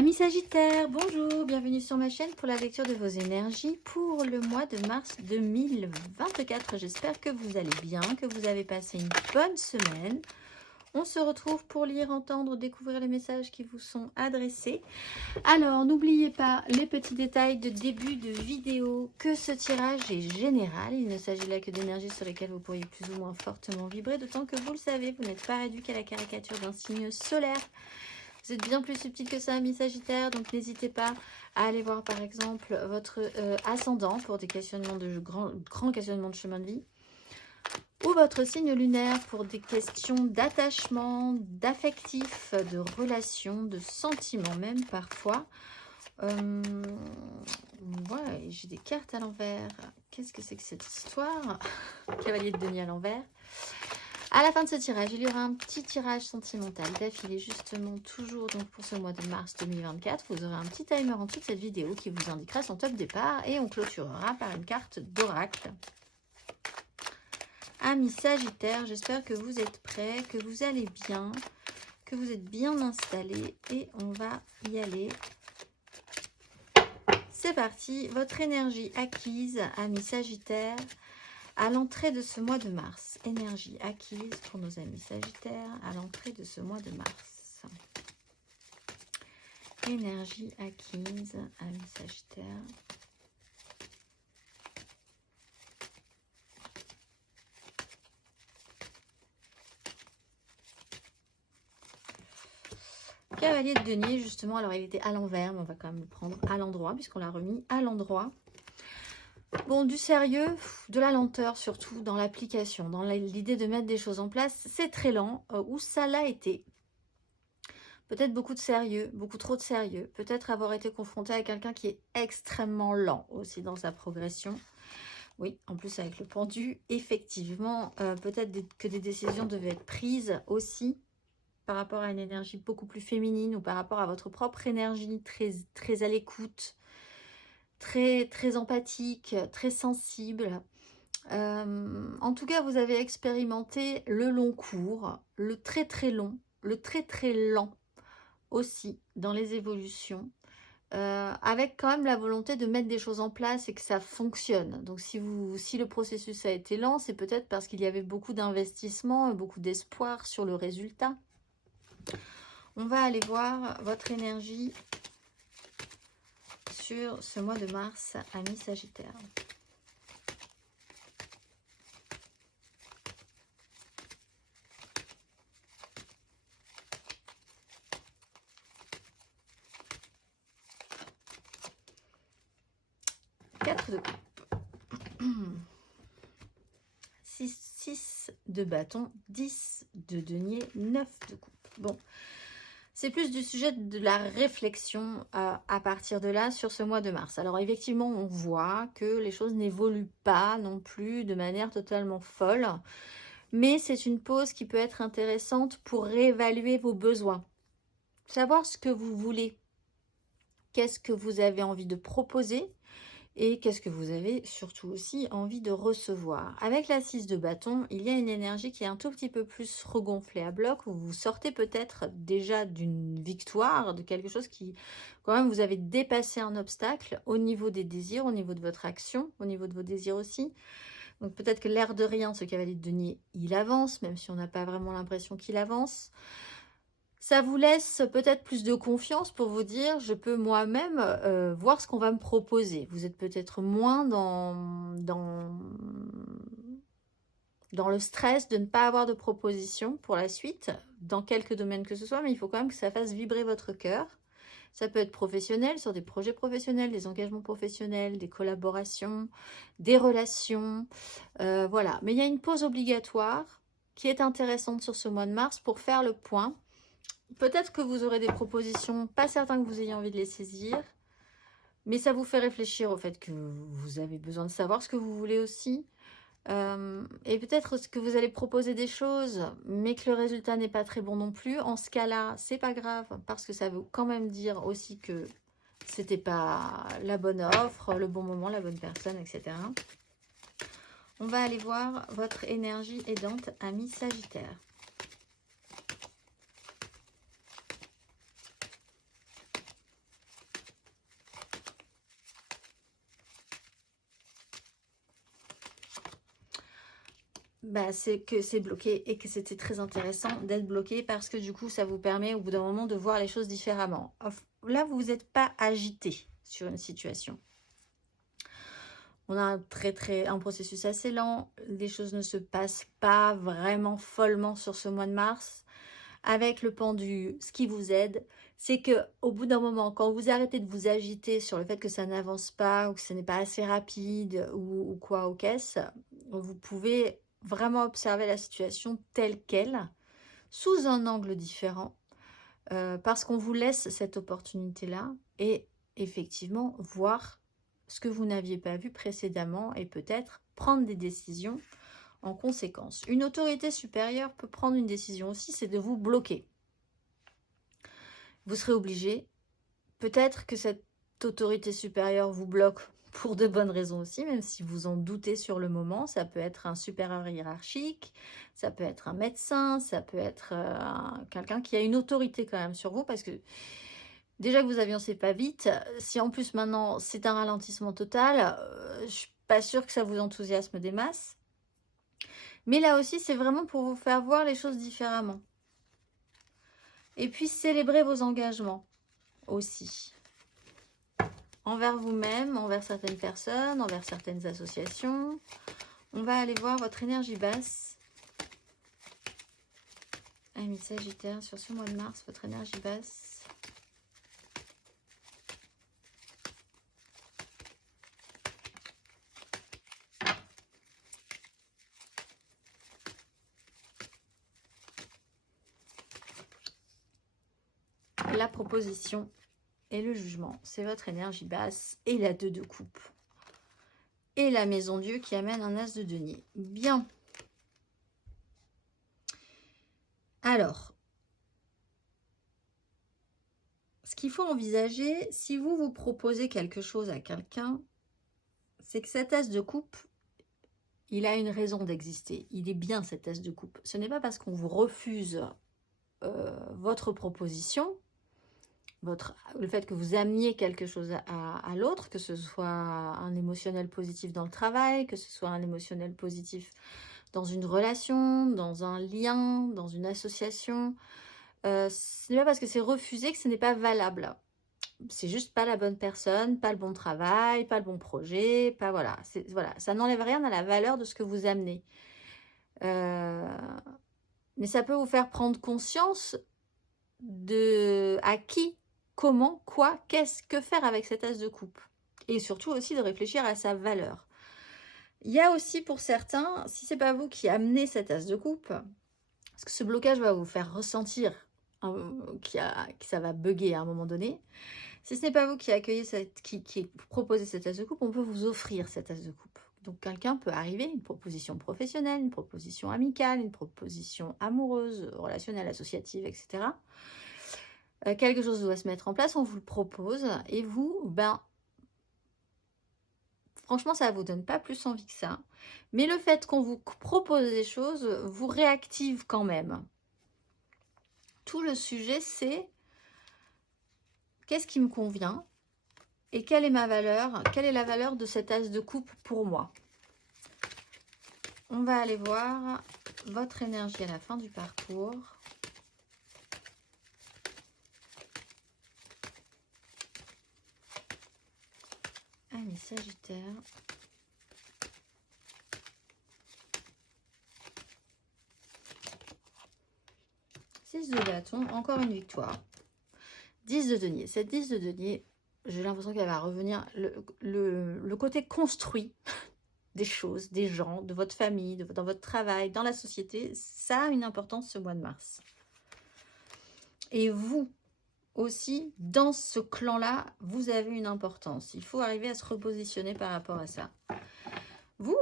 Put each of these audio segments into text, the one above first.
Amis Sagittaires, bonjour, bienvenue sur ma chaîne pour la lecture de vos énergies pour le mois de mars 2024. J'espère que vous allez bien, que vous avez passé une bonne semaine. On se retrouve pour lire, entendre, découvrir les messages qui vous sont adressés. Alors, n'oubliez pas les petits détails de début de vidéo, que ce tirage est général. Il ne s'agit là que d'énergies sur lesquelles vous pourriez plus ou moins fortement vibrer, d'autant que vous le savez, vous n'êtes pas réduit qu'à la caricature d'un signe solaire. Vous êtes bien plus subtil que ça, amis Sagittaires, donc n'hésitez pas à aller voir par exemple votre ascendant pour des questionnements de grands questionnements de chemin de vie, ou votre signe lunaire pour des questions d'attachement, d'affectif, de relations, de sentiments même parfois. Ouais, j'ai des cartes à l'envers. Qu'est-ce que c'est que cette histoire? Cavalier de denier à l'envers. À la fin de ce tirage, il y aura un petit tirage sentimental d'affilée justement toujours donc pour ce mois de mars 2024. Vous aurez un petit timer en dessous de cette vidéo qui vous indiquera son top départ et on clôturera par une carte d'oracle. Amis Sagittaires, j'espère que vous êtes prêts, que vous allez bien, que vous êtes bien installés et on va y aller. C'est parti, votre énergie acquise, amis Sagittaires, à l'entrée de ce mois de mars. Énergie acquise pour nos amis Sagittaires à l'entrée de ce mois de mars. Énergie acquise, amis Sagittaires. Cavalier de denier, justement, alors il était à l'envers, mais on va quand même le prendre à l'endroit, puisqu'on l'a remis à l'endroit. Bon, du sérieux, de la lenteur surtout dans l'application, dans l'idée de mettre des choses en place. C'est très lent, ou ça l'a été. Peut-être beaucoup de sérieux, beaucoup trop de sérieux. Peut-être avoir été confronté à quelqu'un qui est extrêmement lent aussi dans sa progression. Oui, en plus avec le pendu, effectivement, peut-être que des décisions devaient être prises aussi par rapport à une énergie beaucoup plus féminine ou par rapport à votre propre énergie très à l'écoute, très empathique, très sensible. En tout cas, vous avez expérimenté le long cours, le très long, le très lent aussi dans les évolutions, avec quand même la volonté de mettre des choses en place et que ça fonctionne. Donc si le processus a été lent, c'est peut-être parce qu'il y avait beaucoup d'investissement, beaucoup d'espoir sur le résultat. On va aller voir votre énergie sur ce mois de mars, amis Sagittaire. De coupe, 6 de bâton, 10 de denier, 9 de coupe. Bon, c'est plus du sujet de la réflexion à partir de là sur ce mois de mars. Alors effectivement, on voit que les choses n'évoluent pas non plus de manière totalement folle, mais c'est une pause qui peut être intéressante pour réévaluer vos besoins, savoir ce que vous voulez, qu'est-ce que vous avez envie de proposer, et qu'est-ce que vous avez surtout aussi envie de recevoir. Avec la 6 de bâton, il y a une énergie qui est un tout petit peu plus regonflée à bloc, où vous sortez peut-être déjà d'une victoire, de quelque chose qui, quand même, vous avez dépassé un obstacle au niveau des désirs, au niveau de votre action, au niveau de vos désirs aussi. Donc peut-être que l'air de rien, ce cavalier de denier, il avance, même si on n'a pas vraiment l'impression qu'il avance. Ça vous laisse peut-être plus de confiance pour vous dire, je peux moi-même voir ce qu'on va me proposer. Vous êtes peut-être moins dans le stress de ne pas avoir de proposition pour la suite, dans quelques domaines que ce soit, mais il faut quand même que ça fasse vibrer votre cœur. Ça peut être professionnel, sur des projets professionnels, des engagements professionnels, des collaborations, des relations, voilà. Mais il y a une pause obligatoire qui est intéressante sur ce mois de mars pour faire le point. Peut-être que vous aurez des propositions, pas certain que vous ayez envie de les saisir, mais ça vous fait réfléchir au fait que vous avez besoin de savoir ce que vous voulez aussi. Et peut-être que vous allez proposer des choses, mais que le résultat n'est pas très bon non plus. En ce cas-là, c'est pas grave, parce que ça veut quand même dire aussi que c'était pas la bonne offre, le bon moment, la bonne personne, etc. On va aller voir votre énergie aidante, ami Sagittaire. c'est que c'est bloqué et que c'était très intéressant d'être bloqué parce que du coup, ça vous permet au bout d'un moment de voir les choses différemment. Là, vous n'êtes pas agité sur une situation. On a un processus assez lent. Les choses ne se passent pas vraiment follement sur ce mois de mars. Avec le pendu, ce qui vous aide, c'est que au bout d'un moment, quand vous arrêtez de vous agiter sur le fait que ça n'avance pas ou que ce n'est pas assez rapide ou quoi ou qu'est-ce, vous pouvez vraiment observer la situation telle qu'elle, sous un angle différent, parce qu'on vous laisse cette opportunité-là et effectivement voir ce que vous n'aviez pas vu précédemment et peut-être prendre des décisions en conséquence. Une autorité supérieure peut prendre une décision aussi, c'est de vous bloquer. Vous serez obligé, peut-être que cette autorité supérieure vous bloque pour de bonnes raisons aussi, même si vous en doutez sur le moment. Ça peut être un supérieur hiérarchique, ça peut être un médecin, ça peut être quelqu'un qui a une autorité quand même sur vous, parce que déjà que vous avancez pas vite, si en plus maintenant c'est un ralentissement total, je suis pas sûre que ça vous enthousiasme des masses. Mais là aussi, c'est vraiment pour vous faire voir les choses différemment. Et puis, célébrer vos engagements aussi. Envers vous-même, envers certaines personnes, envers certaines associations. On va aller voir votre énergie basse. Amis Sagittaire, sur ce mois de mars, votre énergie basse. La proposition et le jugement, c'est votre énergie basse, et la 2 de coupe. Et la maison Dieu qui amène un as de denier. Bien. Alors, ce qu'il faut envisager, si vous vous proposez quelque chose à quelqu'un, c'est que cet as de coupe, il a une raison d'exister. Il est bien cet as de coupe. Ce n'est pas parce qu'on vous refuse votre proposition, le fait que vous ameniez quelque chose à l'autre, que ce soit un émotionnel positif dans le travail, que ce soit un émotionnel positif dans une relation, dans un lien, dans une association. Ce n'est pas parce que c'est refusé que ce n'est pas valable. C'est juste pas la bonne personne, pas le bon travail, pas le bon projet, pas voilà. Voilà, ça n'enlève rien à la valeur de ce que vous amenez. Mais ça peut vous faire prendre conscience de à qui, comment, quoi, qu'est-ce que faire avec cet as de coupe. Et surtout aussi de réfléchir à sa valeur. Il y a aussi pour certains, si c'est pas vous qui amenez cet as de coupe, parce que ce blocage va vous faire ressentir que ça va bugger à un moment donné. Si ce n'est pas vous qui accueillez, qui proposez cet as de coupe, on peut vous offrir cet as de coupe. Donc quelqu'un peut arriver, une proposition professionnelle, une proposition amicale, une proposition amoureuse, relationnelle, associative, etc. Quelque chose doit se mettre en place, on vous le propose, et vous, franchement, ça ne vous donne pas plus envie que ça. Mais le fait qu'on vous propose des choses vous réactive quand même. Tout le sujet, c'est qu'est-ce qui me convient et quelle est ma valeur, quelle est la valeur de cet as de coupe pour moi. On va aller voir votre énergie à la fin du parcours. Allez, Sagittaire. Six de bâton, encore une victoire. 10 de denier. Cette 10 de denier, j'ai l'impression qu'elle va revenir. Le côté construit des choses, des gens, de votre famille, dans votre travail, dans la société, ça a une importance ce mois de mars. Et vous aussi, dans ce clan-là, vous avez une importance. Il faut arriver à se repositionner par rapport à ça. Vous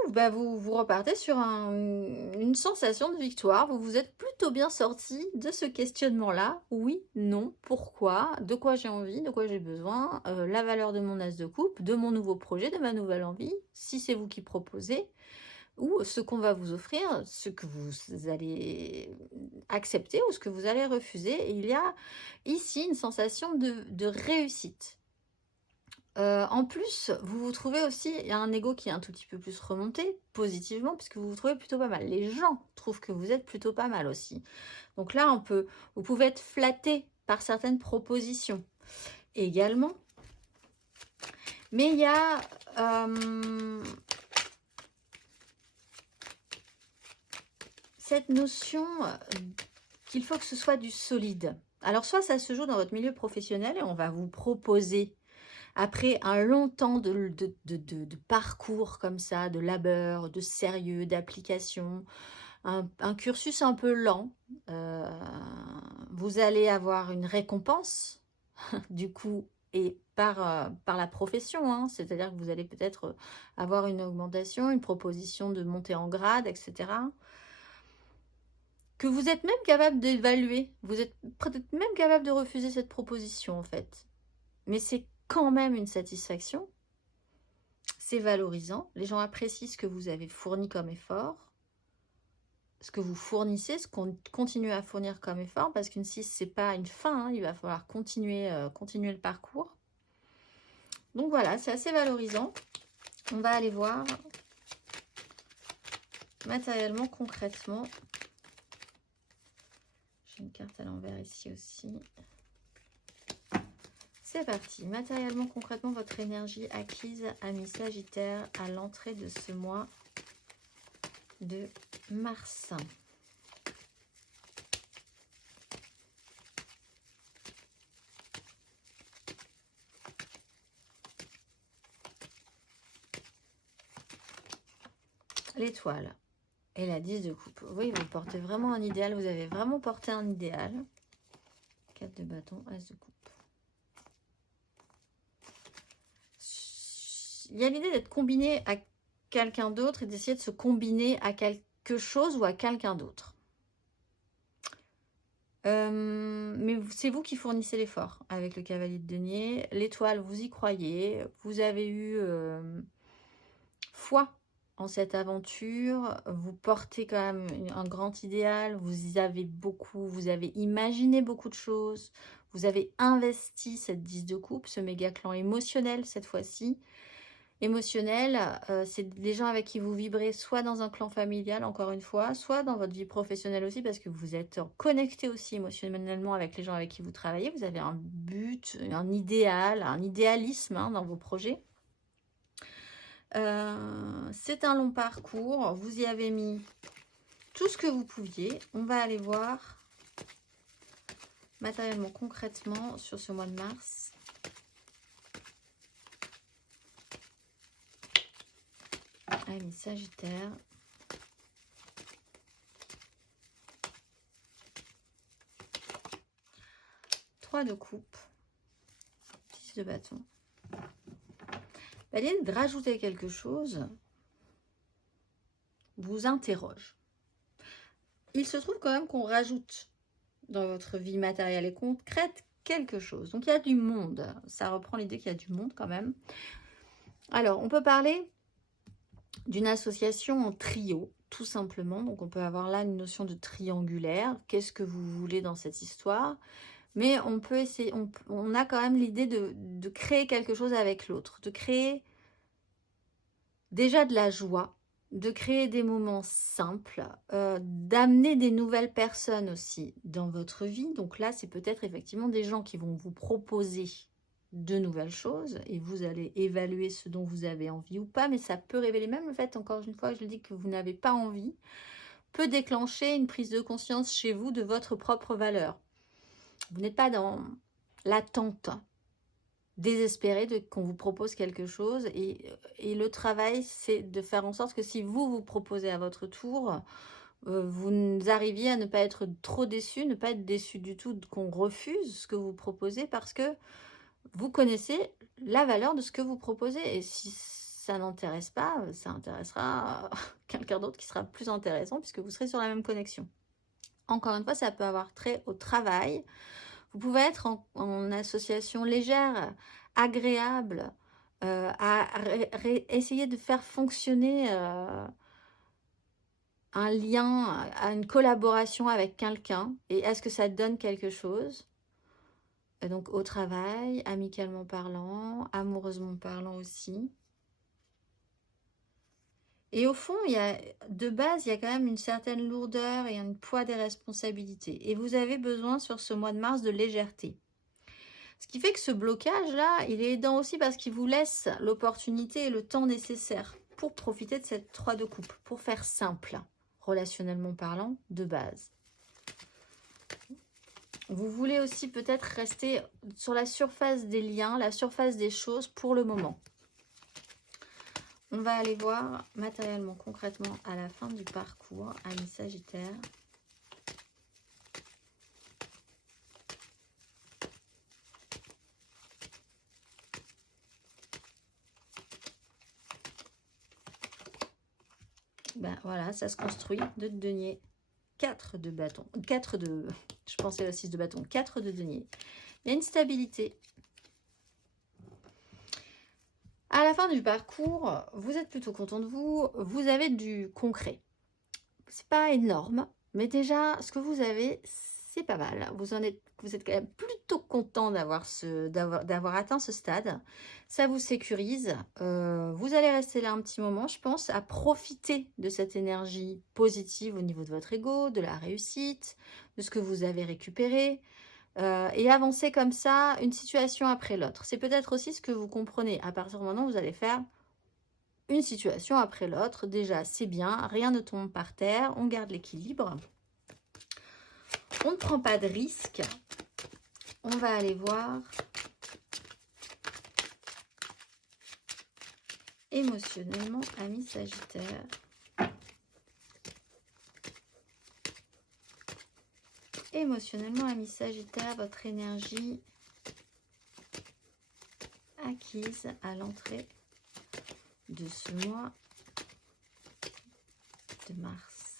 repartez sur une sensation de victoire. Vous vous êtes plutôt bien sorti de ce questionnement-là. Oui, non, pourquoi, de quoi j'ai envie, de quoi j'ai besoin, la valeur de mon as de coupe, de mon nouveau projet, de ma nouvelle envie, si c'est vous qui proposez, ou ce qu'on va vous offrir, ce que vous allez accepter ou ce que vous allez refuser. Et il y a ici une sensation de réussite. En plus, vous vous trouvez aussi, il y a un ego qui est un tout petit peu plus remonté, positivement, puisque vous vous trouvez plutôt pas mal. Les gens trouvent que vous êtes plutôt pas mal aussi. Donc là, vous pouvez être flatté par certaines propositions également. Mais il y a cette notion qu'il faut que ce soit du solide. Alors soit ça se joue dans votre milieu professionnel et on va vous proposer, après un long temps de parcours comme ça, de labeur, de sérieux, d'application, un cursus un peu lent, vous allez avoir une récompense du coup et par la profession, hein, c'est-à-dire que vous allez peut-être avoir une augmentation, une proposition de montée en grade, etc. Que vous êtes même capable d'évaluer, vous êtes peut-être même capable de refuser cette proposition en fait. Mais c'est quand même une satisfaction, c'est valorisant, les gens apprécient ce que vous avez fourni comme effort, ce que vous fournissez, ce qu'on continue à fournir comme effort, parce qu'une 6, c'est pas une fin, hein, il va falloir continuer le parcours. Donc voilà, c'est assez valorisant. On va aller voir matériellement, concrètement. J'ai une carte à l'envers ici aussi. C'est parti. Matériellement, concrètement, votre énergie acquise ami Sagittaire à l'entrée de ce mois de mars. L'étoile et la 10 de coupe. Oui, vous portez vraiment un idéal. Vous avez vraiment porté un idéal. 4 de bâton, As de coupe. Il y a l'idée d'être combiné à quelqu'un d'autre et d'essayer de se combiner à quelque chose ou à quelqu'un d'autre. Mais c'est vous qui fournissez l'effort avec le cavalier de denier. L'étoile, vous y croyez. Vous avez eu foi en cette aventure. Vous portez quand même un grand idéal. Vous avez imaginé beaucoup de choses. Vous avez investi cette 10 de coupe, ce méga clan émotionnel cette fois-ci. Émotionnel, c'est des gens avec qui vous vibrez soit dans un clan familial, encore une fois, soit dans votre vie professionnelle aussi, parce que vous êtes connecté aussi émotionnellement avec les gens avec qui vous travaillez. Vous avez un but, un idéal, un idéalisme hein, dans vos projets. C'est un long parcours. Vous y avez mis tout ce que vous pouviez. On va aller voir matériellement, concrètement, sur ce mois de mars. Ami Sagittaire. Trois de coupe. 10 de bâton. L'idée de rajouter quelque chose vous interroge. Il se trouve quand même qu'on rajoute dans votre vie matérielle et concrète quelque chose. Donc il y a du monde. Ça reprend l'idée qu'il y a du monde quand même. Alors, on peut parler d'une association en trio, tout simplement. Donc, on peut avoir là une notion de triangulaire. Qu'est-ce que vous voulez dans cette histoire? Mais on peut essayer, on a quand même l'idée de créer quelque chose avec l'autre, de créer déjà de la joie, de créer des moments simples, d'amener des nouvelles personnes aussi dans votre vie. Donc là, c'est peut-être effectivement des gens qui vont vous proposer de nouvelles choses et vous allez évaluer ce dont vous avez envie ou pas, mais ça peut révéler même le fait, encore une fois, je le dis, que vous n'avez pas envie, peut déclencher une prise de conscience chez vous de votre propre valeur. Vous n'êtes pas dans l'attente désespérée qu'on vous propose quelque chose et le travail, c'est de faire en sorte que si vous proposez à votre tour, vous arriviez à ne pas être trop déçu, ne pas être déçu du tout qu'on refuse ce que vous proposez parce que vous connaissez la valeur de ce que vous proposez. Et si ça n'intéresse pas, ça intéressera quelqu'un d'autre qui sera plus intéressant puisque vous serez sur la même connexion. Encore une fois, ça peut avoir trait au travail. Vous pouvez être en association légère, agréable, à essayer de faire fonctionner un lien, à une collaboration avec quelqu'un. Et est-ce que ça donne quelque chose ? Donc au travail, amicalement parlant, amoureusement parlant aussi. Et au fond, de base, il y a quand même une certaine lourdeur et un poids des responsabilités. Et vous avez besoin sur ce mois de mars de légèreté. Ce qui fait que ce blocage-là, il est aidant aussi parce qu'il vous laisse l'opportunité et le temps nécessaire pour profiter de cette 3 de coupe, pour faire simple, relationnellement parlant, de base. Vous voulez aussi peut-être rester sur la surface des liens, la surface des choses pour le moment. On va aller voir matériellement, concrètement, à la fin du parcours, amis Sagittaire. Ben voilà, ça se construit. 2 de denier, 4 de bâton, 4 de... Je pensais à 6 de bâton, 4 de denier. Il y a une stabilité. À la fin du parcours, vous êtes plutôt content de vous. Vous avez du concret. C'est pas énorme, mais déjà, ce que vous avez, c'est pas mal. Vous êtes quand même plutôt content d'avoir atteint ce stade. Ça vous sécurise. Vous allez rester là un petit moment, je pense, à profiter de cette énergie positive au niveau de votre ego, de la réussite, de ce que vous avez récupéré. Et avancer comme ça, une situation après l'autre. C'est peut-être aussi ce que vous comprenez. À partir du moment où vous allez faire une situation après l'autre, déjà c'est bien, rien ne tombe par terre, on garde l'équilibre. On ne prend pas de risques. On va aller voir émotionnellement, amis Sagittaire. Émotionnellement, amis Sagittaire, votre énergie acquise à l'entrée de ce mois de mars.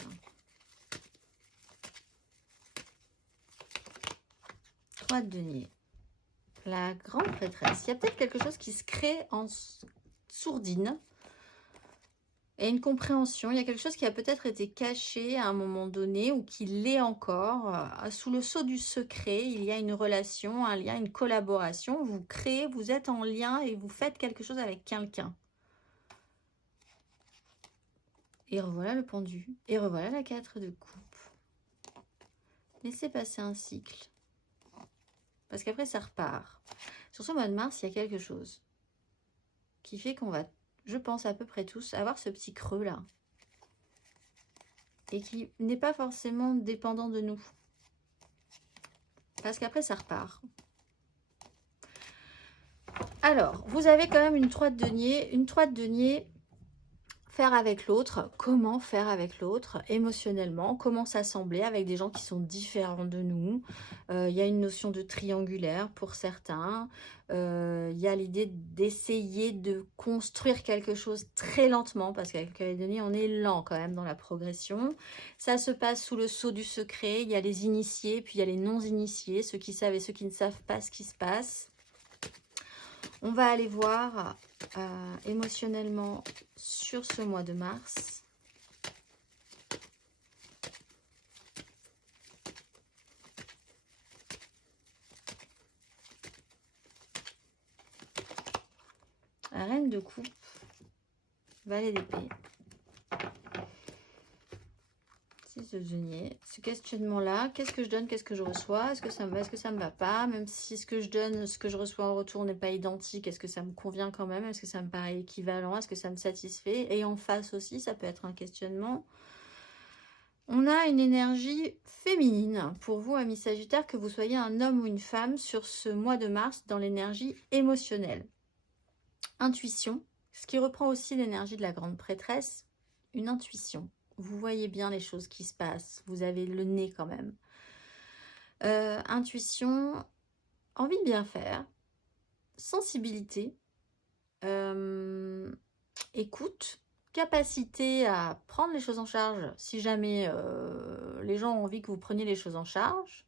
De denier. La grande prêtresse. Il y a peut-être quelque chose qui se crée en sourdine et une compréhension. Il y a quelque chose qui a peut-être été caché à un moment donné ou qui l'est encore. Sous le sceau du secret, il y a une relation, un lien, une collaboration. Vous créez, vous êtes en lien et vous faites quelque chose avec quelqu'un. Et revoilà le pendu. Et revoilà la 4 de coupe. Laissez passer un cycle. Parce qu'après, ça repart. Sur ce mois de mars, il y a quelque chose qui fait qu'on va, je pense, à peu près tous avoir ce petit creux-là. Et qui n'est pas forcément dépendant de nous. Parce qu'après, ça repart. Alors, vous avez quand même une 3 de denier. Une 3 de denier, faire avec l'autre. Comment faire avec l'autre émotionnellement? Comment s'assembler avec des gens qui sont différents de nous? Il y a une notion de triangulaire pour certains. Il y a l'idée d'essayer de construire quelque chose très lentement, parce qu'avec les deniers, on est lent quand même dans la progression. Ça se passe sous le sceau du secret. Il y a les initiés, puis il y a les non-initiés, ceux qui savent et ceux qui ne savent pas ce qui se passe. On va aller voir émotionnellement sur ce mois de mars. La reine de coupe, valet d'épée, 6 de denier. Ce questionnement-là, qu'est-ce que je donne, qu'est-ce que je reçois? Est-ce que ça me va, est-ce que ça me va pas? Même si ce que je donne, ce que je reçois en retour n'est pas identique, est-ce que ça me convient quand même? Est-ce que ça me paraît équivalent? Est-ce que ça me satisfait? Et en face aussi, ça peut être un questionnement. On a une énergie féminine pour vous, amis Sagittaires, que vous soyez un homme ou une femme sur ce mois de mars dans l'énergie émotionnelle. Intuition, ce qui reprend aussi l'énergie de la grande prêtresse, une intuition. Vous voyez bien les choses qui se passent, vous avez le nez quand même. Intuition, envie de bien faire, sensibilité, écoute, capacité à prendre les choses en charge si jamais les gens ont envie que vous preniez les choses en charge.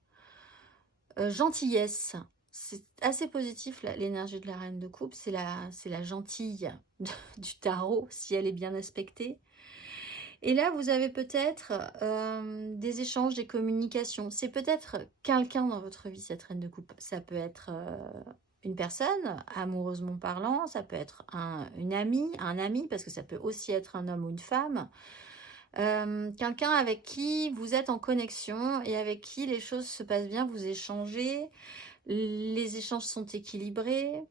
Gentillesse, c'est assez positif l'énergie de la reine de coupe, c'est la gentille du tarot si elle est bien aspectée. Et là, vous avez peut-être des échanges, des communications. C'est peut-être quelqu'un dans votre vie, cette reine de coupe. Ça peut être une personne, amoureusement parlant. Ça peut être une amie, un ami, parce que ça peut aussi être un homme ou une femme. Quelqu'un avec qui vous êtes en connexion et avec qui les choses se passent bien, vous échangez, les échanges sont équilibrés,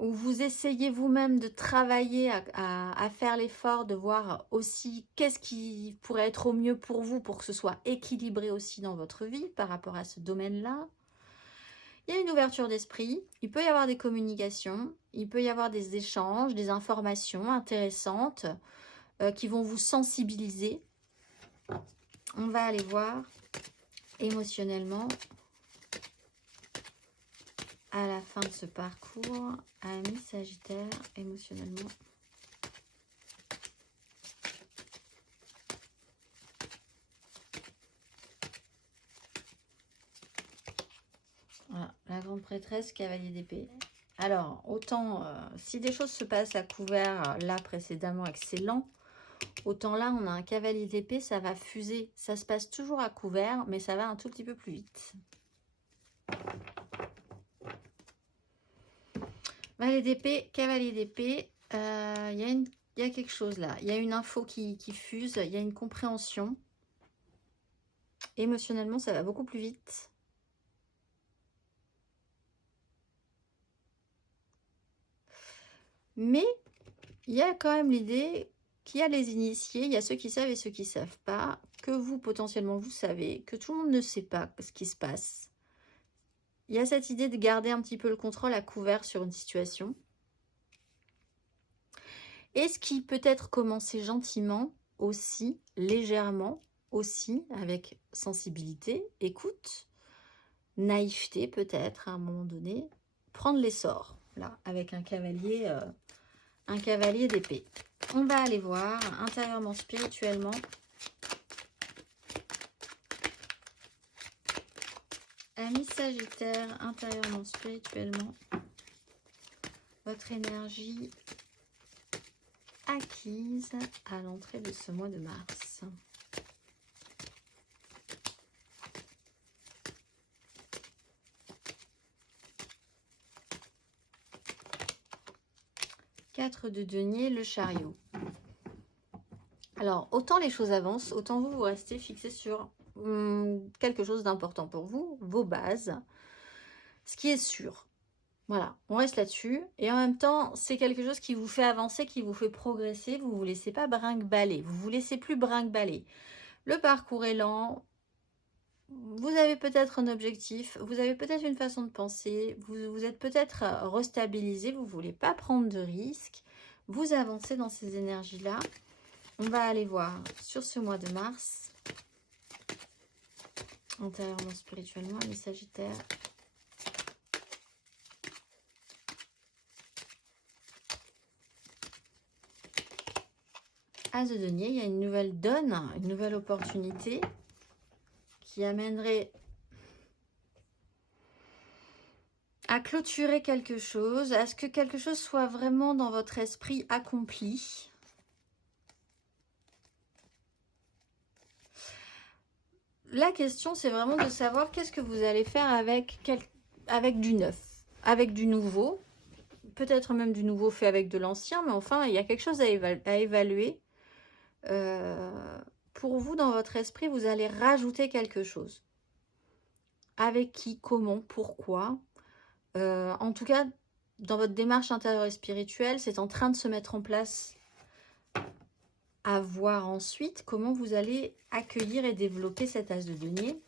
où vous essayez vous-même de travailler à faire l'effort de voir aussi qu'est-ce qui pourrait être au mieux pour vous pour que ce soit équilibré aussi dans votre vie par rapport à ce domaine-là. Il y a une ouverture d'esprit, il peut y avoir des communications, il peut y avoir des échanges, des informations intéressantes qui vont vous sensibiliser. On va aller voir émotionnellement à la fin de ce parcours. Amis Sagittaire, émotionnellement. Voilà, la grande prêtresse, cavalier d'épée. Alors, autant si des choses se passent à couvert là précédemment, excellent. Autant là, on a un cavalier d'épée, ça va fuser. Ça se passe toujours à couvert, mais ça va un tout petit peu plus vite. Valet d'épée, cavalier d'épée, il y a quelque chose là. Il y a une info qui fuse, il y a une compréhension. Émotionnellement, ça va beaucoup plus vite. Mais il y a quand même l'idée qu'il y a les initiés, il y a ceux qui savent et ceux qui ne savent pas, que vous, potentiellement, vous savez, que tout le monde ne sait pas ce qui se passe. Il y a cette idée de garder un petit peu le contrôle à couvert sur une situation. Et ce qui peut être commencé gentiment aussi, légèrement aussi, avec sensibilité, écoute, naïveté peut-être à un moment donné, prendre l'essor, là, avec un cavalier d'épée. On va aller voir intérieurement, spirituellement. Amis Sagittaire, intérieurement, spirituellement, votre énergie acquise à l'entrée de ce mois de mars. Quatre de denier, le chariot. Alors, autant les choses avancent, autant vous restez fixé sur quelque chose d'important pour vous, vos bases, ce qui est sûr. Voilà, on reste là-dessus. Et en même temps, c'est quelque chose qui vous fait avancer, qui vous fait progresser. Vous ne vous laissez pas brinque-baller. Vous ne vous laissez plus brinque-baller. Le parcours est lent. Vous avez peut-être un objectif. Vous avez peut-être une façon de penser. Vous êtes peut-être restabilisé. Vous ne voulez pas prendre de risques. Vous avancez dans ces énergies-là. On va aller voir sur ce mois de mars. Intérieurement, spirituellement, les Sagittaires. As de denier, il y a une nouvelle donne, une nouvelle opportunité qui amènerait à clôturer quelque chose, à ce que quelque chose soit vraiment dans votre esprit accompli. La question, c'est vraiment de savoir qu'est-ce que vous allez faire avec du neuf, avec du nouveau, peut-être même du nouveau fait avec de l'ancien, mais enfin, il y a quelque chose à évaluer. Pour vous, dans votre esprit, vous allez rajouter quelque chose. Avec qui, comment, pourquoi. En tout cas, dans votre démarche intérieure et spirituelle, c'est en train de se mettre en place. À voir ensuite comment vous allez accueillir et développer cet as de denier.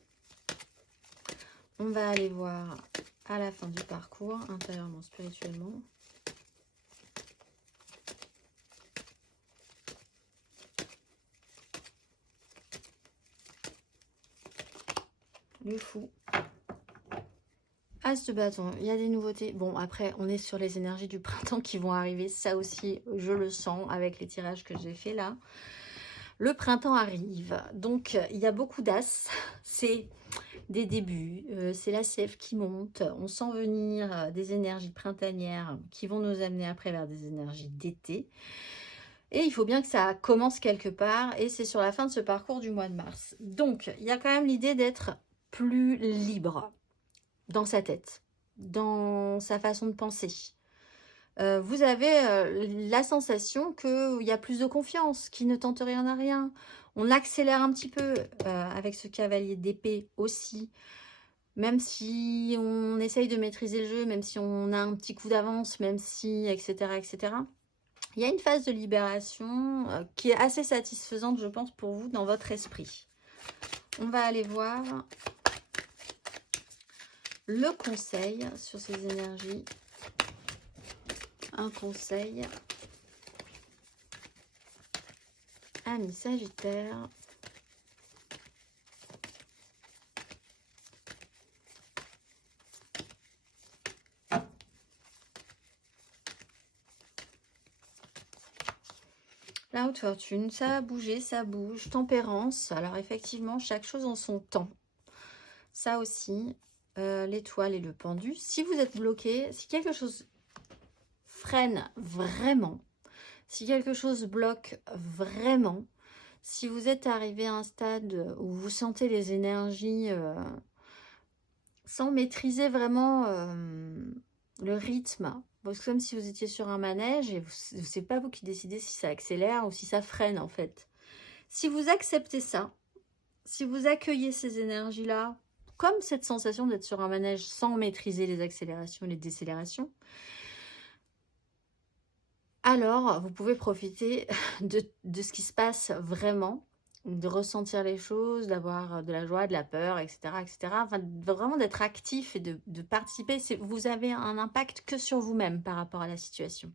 On va aller voir à la fin du parcours, intérieurement, spirituellement. Le fou. As de bâton, il y a des nouveautés. Bon, après, on est sur les énergies du printemps qui vont arriver. Ça aussi, je le sens avec les tirages que j'ai fait là. Le printemps arrive. Donc, il y a beaucoup d'as. C'est des débuts. C'est la sève qui monte. On sent venir des énergies printanières qui vont nous amener après vers des énergies d'été. Et il faut bien que ça commence quelque part, et c'est sur la fin de ce parcours du mois de mars. Donc, il y a quand même l'idée d'être plus libre dans sa tête, dans sa façon de penser. Vous avez la sensation qu'il y a plus de confiance, qu'il ne tente rien à rien. On accélère un petit peu avec ce cavalier d'épée aussi. Même si on essaye de maîtriser le jeu, même si on a un petit coup d'avance, même si, etc., etc. Il y a une phase de libération qui est assez satisfaisante, je pense, pour vous dans votre esprit. On va aller voir le conseil sur ces énergies. Un conseil. Amis Sagittaire. La haute fortune, ça a bougé, ça bouge. Tempérance, alors effectivement, chaque chose en son temps. Ça aussi, l'étoile et le pendu. Si vous êtes bloqué, si quelque chose freine vraiment, si quelque chose bloque vraiment, si vous êtes arrivé à un stade où vous sentez les énergies sans maîtriser vraiment le rythme, c'est comme si vous étiez sur un manège et c'est pas vous qui décidez si ça accélère ou si ça freine en fait. Si vous acceptez ça, si vous accueillez ces énergies-là, comme cette sensation d'être sur un manège sans maîtriser les accélérations et les décélérations, alors vous pouvez profiter de ce qui se passe vraiment, de ressentir les choses, d'avoir de la joie, de la peur, etc. etc. Enfin, vraiment d'être actif et de participer. Vous avez un impact que sur vous-même par rapport à la situation.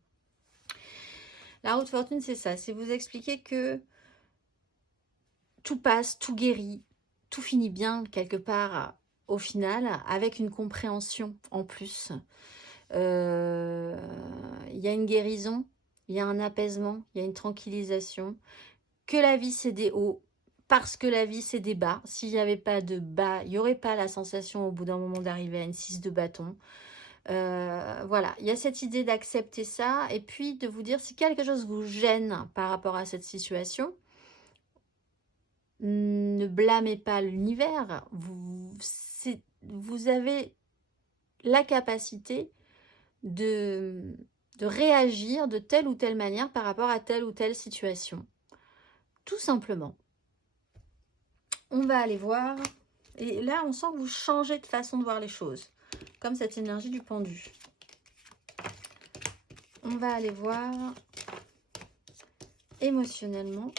La haute fortune, c'est ça. C'est vous expliquer que tout passe, tout guérit, tout finit bien quelque part au final, avec une compréhension en plus. Il y a une guérison, il y a un apaisement, il y a une tranquillisation. Que la vie, c'est des hauts, parce que la vie, c'est des bas. S'il n'y avait pas de bas, il n'y aurait pas la sensation au bout d'un moment d'arriver à une 6 de bâton. Voilà, il y a cette idée d'accepter ça, et puis de vous dire si quelque chose vous gêne par rapport à cette situation, ne blâmez pas l'univers. Vous avez la capacité de réagir de telle ou telle manière par rapport à telle ou telle situation. Tout simplement. On va aller voir. Et là, on sent que vous changez de façon de voir les choses. Comme cette énergie du pendu. On va aller voir émotionnellement.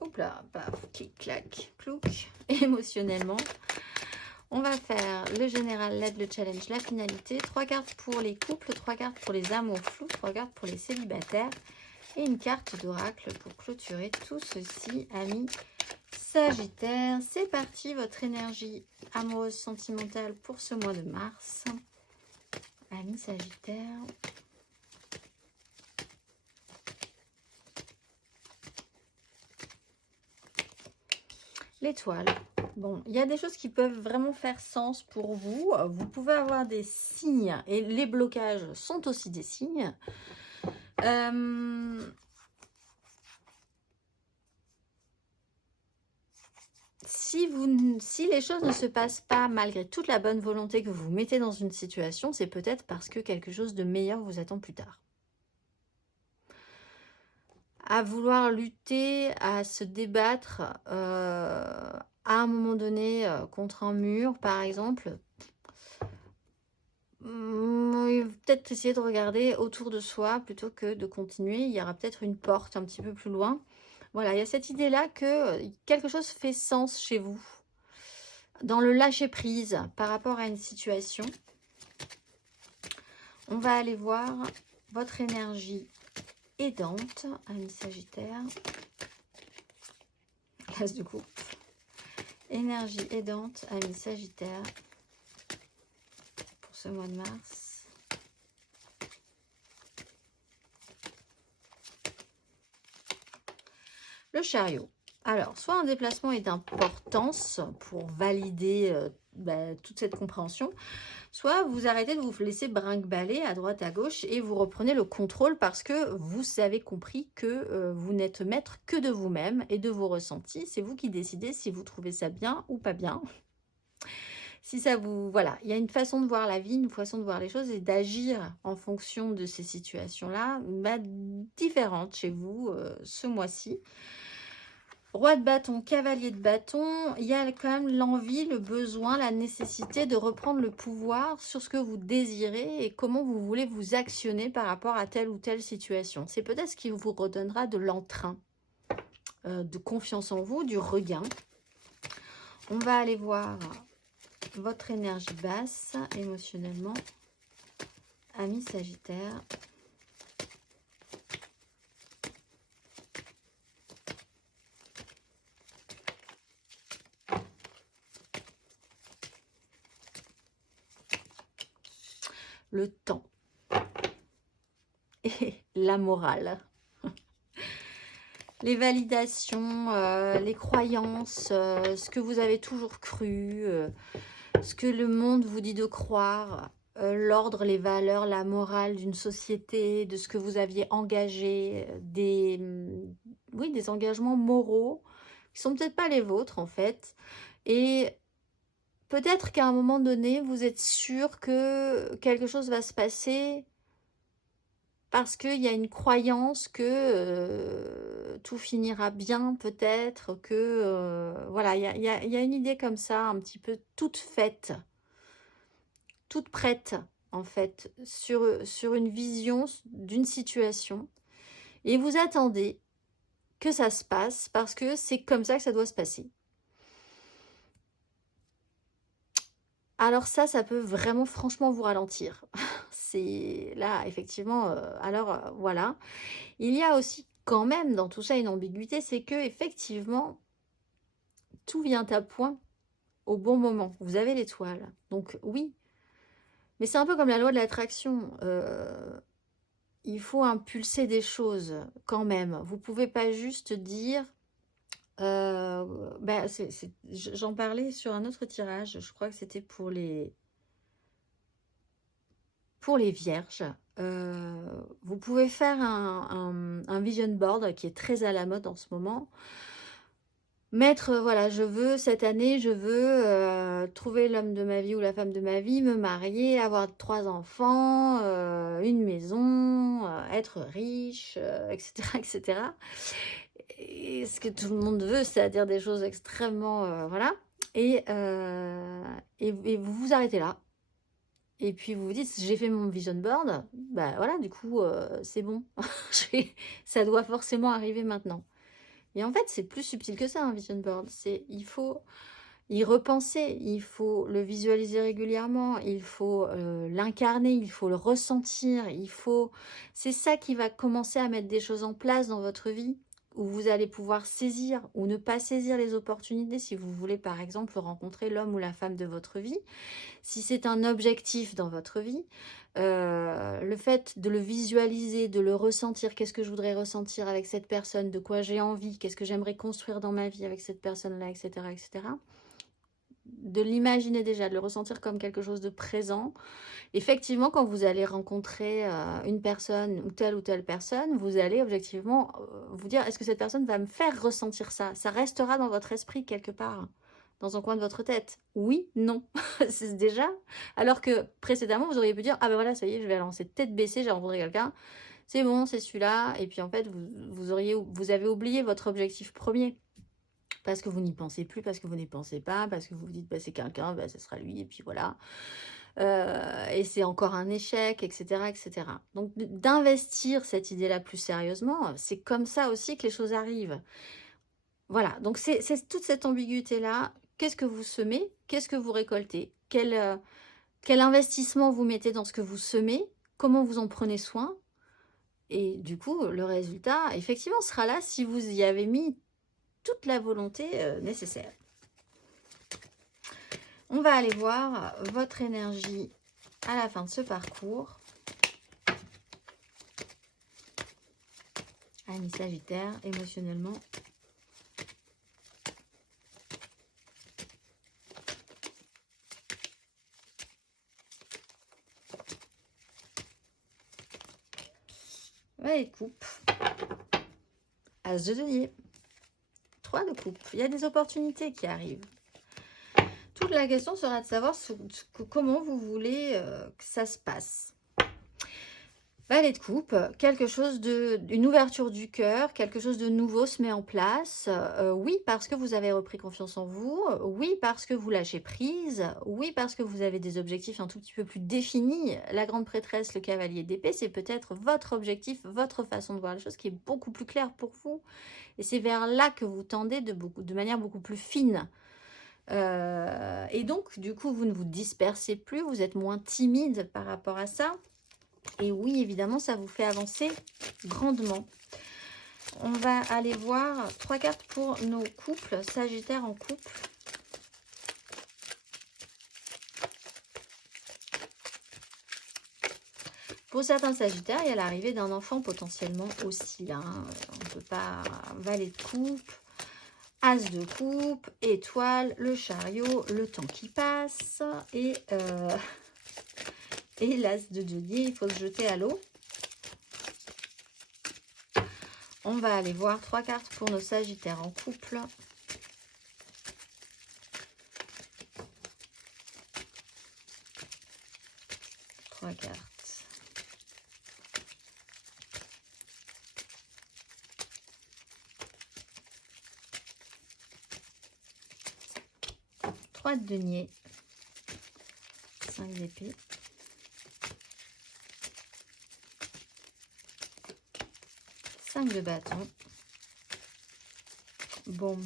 Oups là, paf, clic, clac, plouc. Émotionnellement. On va faire le général, l'aide, le challenge, la finalité. 3 cartes pour les couples, 3 cartes pour les amours flous, 3 cartes pour les célibataires. Et une carte d'oracle pour clôturer tout ceci, amis Sagittaire. C'est parti, votre énergie amoureuse, sentimentale pour ce mois de mars. Amis Sagittaire. L'étoile. Bon, il y a des choses qui peuvent vraiment faire sens pour vous. Vous pouvez avoir des signes et les blocages sont aussi des signes. Si les choses ne se passent pas malgré toute la bonne volonté que vous mettez dans une situation, c'est peut-être parce que quelque chose de meilleur vous attend plus tard. À vouloir lutter, à se débattre à un moment donné contre un mur, par exemple, peut-être essayer de regarder autour de soi plutôt que de continuer. Il y aura peut-être une porte un petit peu plus loin. Voilà, il y a cette idée-là que quelque chose fait sens chez vous. Dans le lâcher-prise par rapport à une situation. On va aller voir votre énergie aidante, amis Sagittaire. Place de coupe. Énergie aidante, amis Sagittaire. Pour ce mois de mars. Le chariot. Alors, soit un déplacement est d'importance pour valider toute cette compréhension, soit vous arrêtez de vous laisser brinque-baller à droite, à gauche et vous reprenez le contrôle parce que vous avez compris que vous n'êtes maître que de vous-même et de vos ressentis. C'est vous qui décidez si vous trouvez ça bien ou pas bien. Si ça vous... Voilà, il y a une façon de voir la vie, une façon de voir les choses et d'agir en fonction de ces situations-là, différentes chez vous ce mois-ci. Roi de bâton, cavalier de bâton, il y a quand même l'envie, le besoin, la nécessité de reprendre le pouvoir sur ce que vous désirez et comment vous voulez vous actionner par rapport à telle ou telle situation. C'est peut-être ce qui vous redonnera de l'entrain, de confiance en vous, du regain. On va aller voir votre énergie basse émotionnellement, ami Sagittaire. Le temps et la morale. Les validations, les croyances, ce que vous avez toujours cru, ce que le monde vous dit de croire, l'ordre, les valeurs, la morale d'une société, de ce que vous aviez engagé, des engagements moraux qui sont peut-être pas les vôtres en fait. Et peut-être qu'à un moment donné, vous êtes sûr que quelque chose va se passer parce qu'il y a une croyance que tout finira bien peut-être, que voilà, il y a une idée comme ça, un petit peu toute faite, toute prête en fait, sur une vision d'une situation. Et vous attendez que ça se passe parce que c'est comme ça que ça doit se passer. Alors ça peut vraiment franchement vous ralentir. C'est là, effectivement, voilà. Il y a aussi quand même dans tout ça une ambiguïté, c'est que effectivement, tout vient à point au bon moment. Vous avez l'étoile, donc oui. Mais c'est un peu comme la loi de l'attraction. Il faut impulser des choses quand même. Vous pouvez pas juste dire... j'en parlais sur un autre tirage, je crois que c'était pour les vierges. Vous pouvez faire un vision board qui est très à la mode en ce moment. Mettre, voilà, je veux, cette année, je veux trouver l'homme de ma vie ou la femme de ma vie, me marier, avoir 3 enfants, une maison, être riche, etc., etc. Et ce que tout le monde veut, c'est-à-dire des choses extrêmement... voilà. Et vous vous arrêtez là. Et puis vous vous dites, j'ai fait mon vision board, bah voilà, du coup, c'est bon. Ça doit forcément arriver maintenant. Et en fait, c'est plus subtil que ça, un vision board. Il faut y repenser, il faut le visualiser régulièrement, il faut l'incarner, il faut le ressentir, c'est ça qui va commencer à mettre des choses en place dans votre vie, où vous allez pouvoir saisir ou ne pas saisir les opportunités si vous voulez, par exemple, rencontrer l'homme ou la femme de votre vie. Si c'est un objectif dans votre vie, le fait de le visualiser, de le ressentir, qu'est-ce que je voudrais ressentir avec cette personne, de quoi j'ai envie, qu'est-ce que j'aimerais construire dans ma vie avec cette personne-là, etc., etc. De l'imaginer déjà, de le ressentir comme quelque chose de présent. Effectivement, quand vous allez rencontrer une personne ou telle personne, vous allez objectivement vous dire, est-ce que cette personne va me faire ressentir ça? Ça restera dans votre esprit quelque part, dans un coin de votre tête. Oui, non. C'est déjà... Alors que précédemment, vous auriez pu dire, ah ben voilà, ça y est, je vais lancer tête baissée, j'ai rencontré quelqu'un. C'est bon, c'est celui-là. Et puis en fait, vous avez oublié votre objectif premier. Parce que vous n'y pensez plus, parce que vous n'y pensez pas, parce que vous vous dites, bah, c'est quelqu'un, bah, ce sera lui, et puis voilà. Et c'est encore un échec, etc., etc. Donc, d'investir cette idée-là plus sérieusement, c'est comme ça aussi que les choses arrivent. Voilà, donc c'est toute cette ambiguïté-là. Qu'est-ce que vous semez? Qu'est-ce que vous récoltez? Quel investissement vous mettez dans ce que vous semez? Comment vous en prenez soin? Et du coup, le résultat, effectivement, sera là si vous y avez mis toute la volonté nécessaire. On va aller voir votre énergie à la fin de ce parcours. Ami Sagittaire, émotionnellement. Valet de coupe. As de denier. 3 de coupe. Il y a des opportunités qui arrivent. Toute la question sera de savoir comment vous voulez que ça se passe. Valet de coupe, une ouverture du cœur, quelque chose de nouveau se met en place. Oui, parce que vous avez repris confiance en vous. Oui, parce que vous lâchez prise. Oui, parce que vous avez des objectifs un tout petit peu plus définis. La grande prêtresse, le cavalier d'épée, c'est peut-être votre objectif, votre façon de voir les choses qui est beaucoup plus claire pour vous. Et c'est vers là que vous tendez de manière beaucoup plus fine. Et donc, du coup, vous ne vous dispersez plus, vous êtes moins timide par rapport à ça. Et oui, évidemment, ça vous fait avancer grandement. On va aller voir 3 cartes pour nos couples, Sagittaire en couple. Pour certains Sagittaires, il y a l'arrivée d'un enfant potentiellement aussi. Hein. On ne peut pas... Valet de coupe, As de coupe, étoile, le chariot, le temps qui passe et l'As de denier, il faut se jeter à l'eau. On va aller voir 3 cartes pour nos Sagittaires en couple. Trois cartes. De denier, 5 d'épée, 5 de bâton. Bon,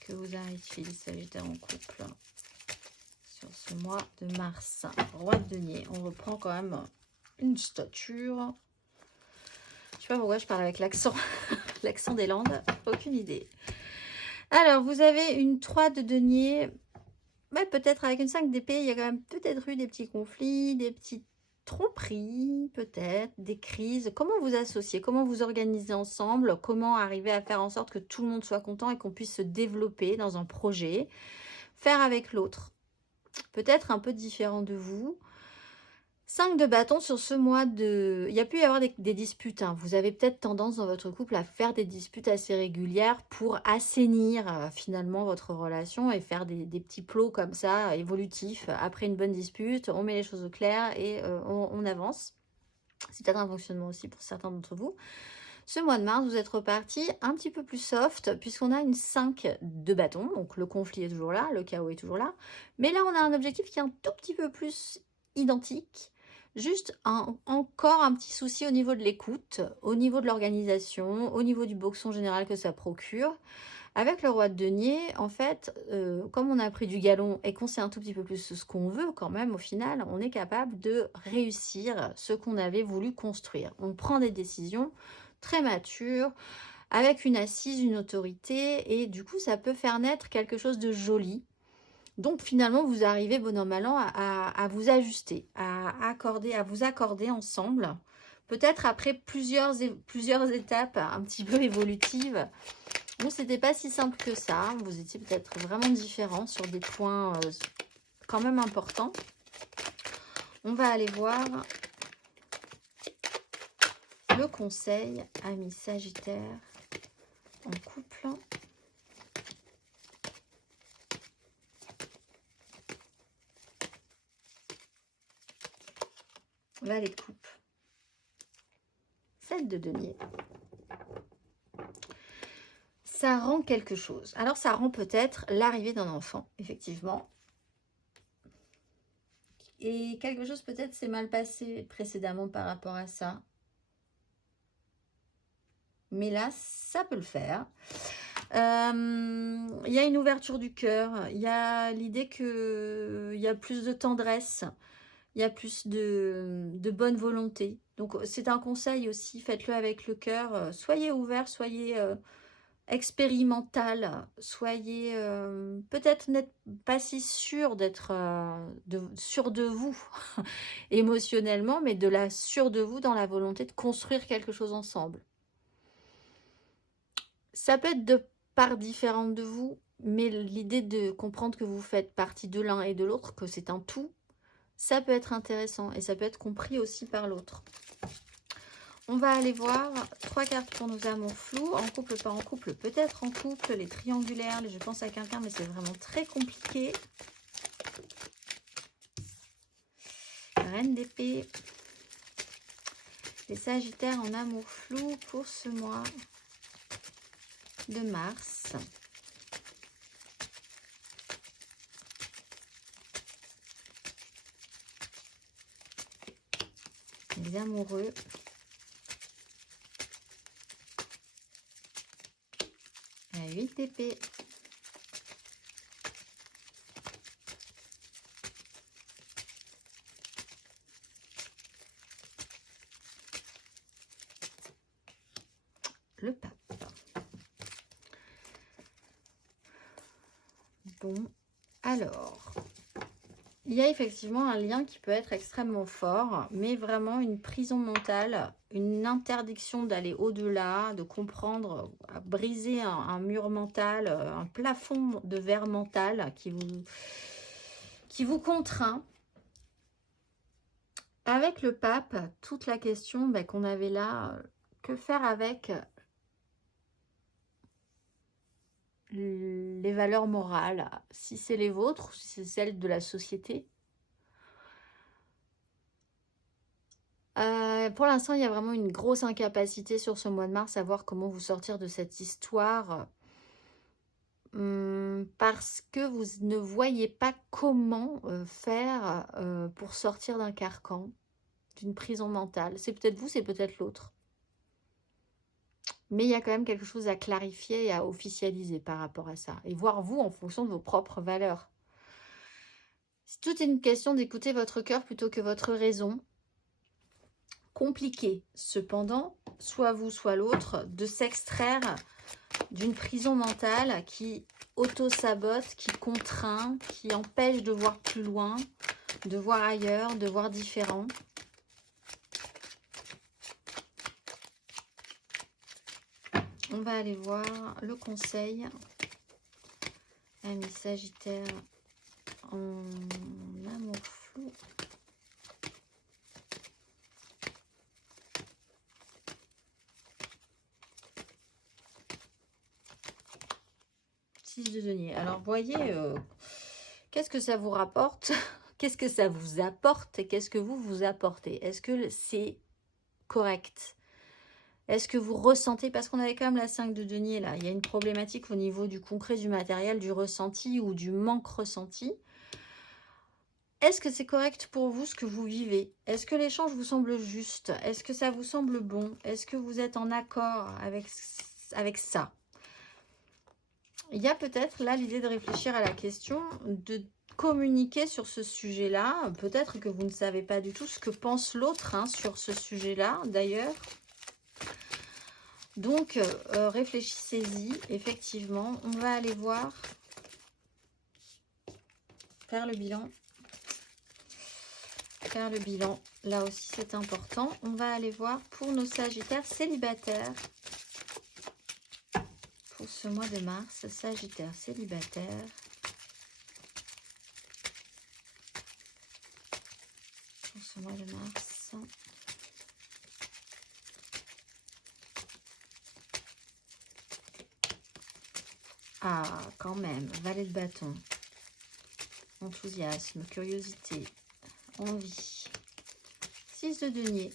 que vous arrive-t-il, Sagittaire en couple, sur ce mois de mars? Roi de denier, on reprend quand même une stature. Je sais pas pourquoi je parle avec l'accent, l'accent des Landes, aucune idée. Alors, vous avez une 3 de denier, ouais, peut-être avec une 5 d'épée, il y a quand même peut-être eu des petits conflits, des petites tromperies, peut-être, des crises. Comment vous associer, comment vous organiser ensemble, comment arriver à faire en sorte que tout le monde soit content et qu'on puisse se développer dans un projet, faire avec l'autre. Peut-être un peu différent de vous. 5 de bâton sur ce mois de... Il y a pu y avoir des disputes. Hein. Vous avez peut-être tendance dans votre couple à faire des disputes assez régulières pour assainir finalement votre relation et faire des petits plots comme ça, évolutifs. Après une bonne dispute, on met les choses au clair et on avance. C'est peut-être un fonctionnement aussi pour certains d'entre vous. Ce mois de mars, vous êtes reparti un petit peu plus soft puisqu'on a une 5 de bâton. Donc le conflit est toujours là, le chaos est toujours là. Mais là, on a un objectif qui est un tout petit peu plus identique. Juste encore un petit souci au niveau de l'écoute, au niveau de l'organisation, au niveau du boxon général que ça procure. Avec le roi de denier, en fait, comme on a pris du galon et qu'on sait un tout petit peu plus ce qu'on veut quand même, au final, on est capable de réussir ce qu'on avait voulu construire. On prend des décisions très matures, avec une assise, une autorité, et du coup, ça peut faire naître quelque chose de joli. Donc finalement, vous arrivez, bon an, mal an, à vous ajuster, à vous accorder ensemble. Peut-être après plusieurs étapes un petit peu évolutives. Bon, c'était pas si simple que ça. Vous étiez peut-être vraiment différents sur des points quand même importants. On va aller voir le conseil, amis Sagittaire en couple. Valet de coupe, 7 de denier. Ça rend quelque chose. Alors, ça rend peut-être l'arrivée d'un enfant, effectivement. Et quelque chose peut-être s'est mal passé précédemment par rapport à ça. Mais là, ça peut le faire. Il y a une ouverture du cœur. Il y a l'idée qu'il y a plus de tendresse. Il y a plus de bonne volonté. Donc, c'est un conseil aussi. Faites-le avec le cœur. Soyez ouvert, soyez expérimental. Soyez peut-être n'êtes pas si sûr d'être sûr de vous émotionnellement, mais sûr de vous dans la volonté de construire quelque chose ensemble. Ça peut être de parts différentes de vous, mais l'idée de comprendre que vous faites partie de l'un et de l'autre, que c'est un tout, ça peut être intéressant et ça peut être compris aussi par l'autre. On va aller voir 3 cartes pour nos amours flous. En couple, pas en couple, peut-être en couple. Les triangulaires, je pense à quelqu'un, mais c'est vraiment très compliqué. Reine d'épée. Les sagittaires en amour flou pour ce mois de mars. Les amoureux. La 8 d'épée. Le pape. Bon, alors, il y a effectivement un lien qui peut être extrêmement fort, mais vraiment une prison mentale, une interdiction d'aller au-delà, de comprendre, briser un mur mental, un plafond de verre mental qui vous contraint. Avec le pape, toute la question qu'on avait là, que faire avec les valeurs morales, si c'est les vôtres ou si c'est celles de la société. Pour l'instant, il y a vraiment une grosse incapacité sur ce mois de mars à voir comment vous sortir de cette histoire parce que vous ne voyez pas comment faire pour sortir d'un carcan, d'une prison mentale. C'est peut-être vous, c'est peut-être l'autre. Mais il y a quand même quelque chose à clarifier et à officialiser par rapport à ça. Et voir vous en fonction de vos propres valeurs. C'est toute une question d'écouter votre cœur plutôt que votre raison. Compliqué, cependant, soit vous, soit l'autre, de s'extraire d'une prison mentale qui auto-sabote, qui contraint, qui empêche de voir plus loin, de voir ailleurs, de voir différent. On va aller voir le conseil. Ami Sagittaire en amour flou. Six de denier. Alors, voyez, qu'est-ce que ça vous rapporte? Qu'est-ce que ça vous apporte? Et qu'est-ce que vous apportez? Est-ce que c'est correct? Est-ce que vous ressentez, parce qu'on avait quand même la 5 de denier là, il y a une problématique au niveau du concret, du matériel, du ressenti ou du manque ressenti. Est-ce que c'est correct pour vous ce que vous vivez? Est-ce que l'échange vous semble juste? Est-ce que ça vous semble bon? Est-ce que vous êtes en accord avec ça? Il y a peut-être là l'idée de réfléchir à la question, de communiquer sur ce sujet-là. Peut-être que vous ne savez pas du tout ce que pense l'autre sur ce sujet-là d'ailleurs. Donc, réfléchissez-y, effectivement. On va aller voir, faire le bilan. Faire le bilan, là aussi c'est important. On va aller voir pour nos sagittaires célibataires. Pour ce mois de mars, sagittaire célibataire. Pour ce mois de mars. Ah, quand même, valet de bâton. Enthousiasme, curiosité, envie. 6 de denier.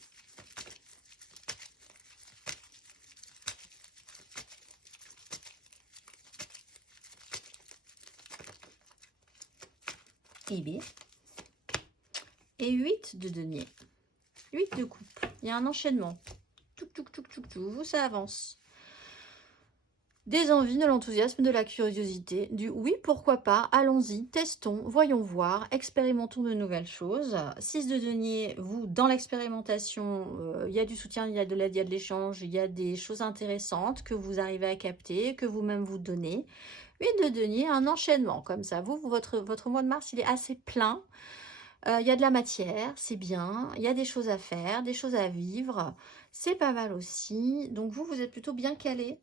Et 8 de denier. 8 de coupe. Il y a un enchaînement. Touc, touc, touc, touc, touc. Vous, ça avance. Des envies, de l'enthousiasme, de la curiosité, du oui, pourquoi pas, allons-y, testons, voyons voir, expérimentons de nouvelles choses. 6 de denier, vous, dans l'expérimentation, il y a du soutien, il y a de l'aide, il y a de l'échange, il y a des choses intéressantes que vous arrivez à capter, que vous-même vous donnez. 8 de denier, un enchaînement comme ça. Vous, votre mois de mars, il est assez plein. Il y a de la matière, c'est bien. Il y a des choses à faire, des choses à vivre. C'est pas mal aussi. Donc vous êtes plutôt bien calé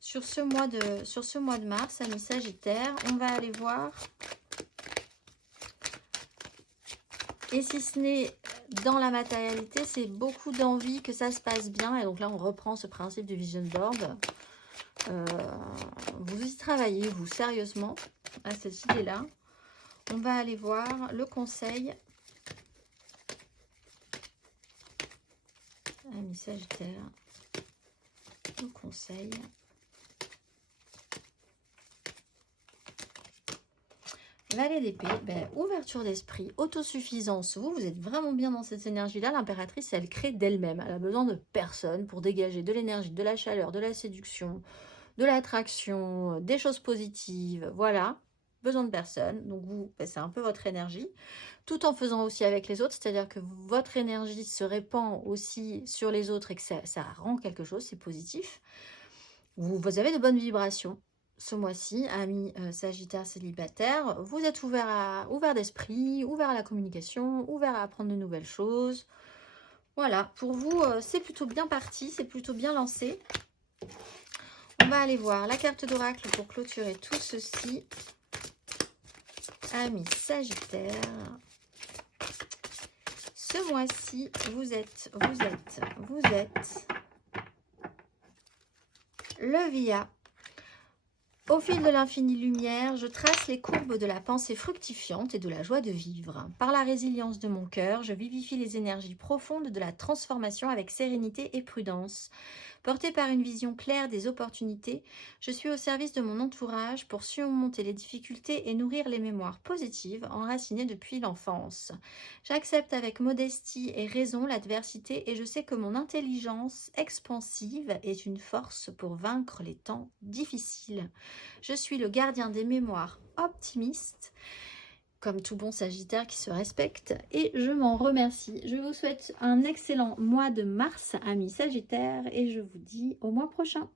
sur ce mois de mars, amis Sagittaire. On va aller voir. Et si ce n'est dans la matérialité, c'est beaucoup d'envie que ça se passe bien. Et donc là, on reprend ce principe du vision board. Vous y travaillez, vous, sérieusement, à cette idée-là. On va aller voir le conseil. Amis Sagittaire, le conseil. Valet d'épée, ouverture d'esprit, autosuffisance. Vous êtes vraiment bien dans cette énergie-là. L'impératrice, elle crée d'elle-même. Elle a besoin de personne pour dégager de l'énergie, de la chaleur, de la séduction, de l'attraction, des choses positives. Voilà, besoin de personne. Donc vous, c'est un peu votre énergie. Tout en faisant aussi avec les autres. C'est-à-dire que votre énergie se répand aussi sur les autres et que ça rend quelque chose, c'est positif. Vous avez de bonnes vibrations. Ce mois-ci, amis Sagittaire célibataire, vous êtes ouvert d'esprit, ouvert à la communication, ouvert à apprendre de nouvelles choses. Voilà, pour vous, c'est plutôt bien parti, c'est plutôt bien lancé. On va aller voir la carte d'oracle pour clôturer tout ceci. Amis Sagittaire, ce mois-ci, vous êtes le Via. Au fil de l'infinie lumière, je trace les courbes de la pensée fructifiante et de la joie de vivre. Par la résilience de mon cœur, je vivifie les énergies profondes de la transformation avec sérénité et prudence. Portée par une vision claire des opportunités, je suis au service de mon entourage pour surmonter les difficultés et nourrir les mémoires positives enracinées depuis l'enfance. J'accepte avec modestie et raison l'adversité et je sais que mon intelligence expansive est une force pour vaincre les temps difficiles. Je suis le gardien des mémoires optimistes, comme tout bon Sagittaire qui se respecte, et je m'en remercie. Je vous souhaite un excellent mois de mars, amis Sagittaires, et je vous dis au mois prochain.